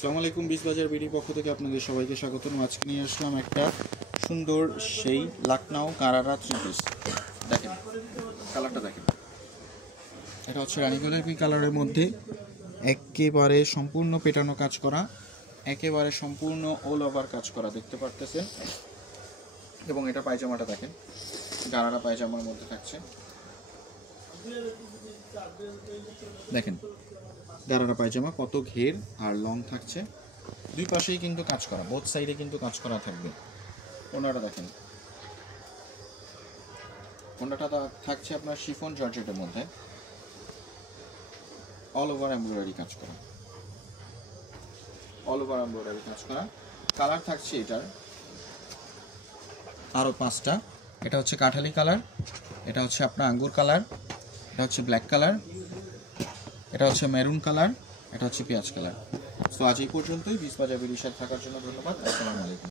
আসসালামু আলাইকুম, বিশ বাজার বিডির পক্ষ থেকে আপনাদের সবাইকে স্বাগতম। আজকে নিয়ে আসলাম একটা সুন্দর সেই লখনউ গারারা থ্রি পিস। দেখেন কালারটা, দেখেন এটা হচ্ছে রানী গোলাপি কালারের মধ্যে একেবারে সম্পূর্ণ পেটানো কাজ করা, একেবারে সম্পূর্ণ অল ওভার কাজ করা দেখতে পারতেছেন। এবং এটা পায়জামাটা দেখেন, গারারা পায়জামার মধ্যে থাকছে। দেখেন গারারা পায়জামা কত ঘের আর লং থাকছে, দুই পাশেই কিন্তু কাজ করা, বোথ সাইডে কিন্তু কাজ করা থাকবে। ওনাটা দেখেন, ওনাটা থাকছে আপনার শিফন জর্জেটের মধ্যে, অল ওভার এমব্রয়ডারি কাজ করা, অল ওভার এমব্রয়ডারি কাজ করা। কালার থাকছে এটার আরও 5টা। এটা হচ্ছে কাঠালি কালার, এটা হচ্ছে আপনার আঙ্গুর কালার, এটা হচ্ছে ব্ল্যাক কালার, এটা হচ্ছে মেরুন কালার, এটা হচ্ছে পেঁয়াজ কালার। তো আজ এই পর্যন্তই। বিশ বাজার বিডির সাথে থাকার জন্য ধন্যবাদ। আসসালামু আলাইকুম।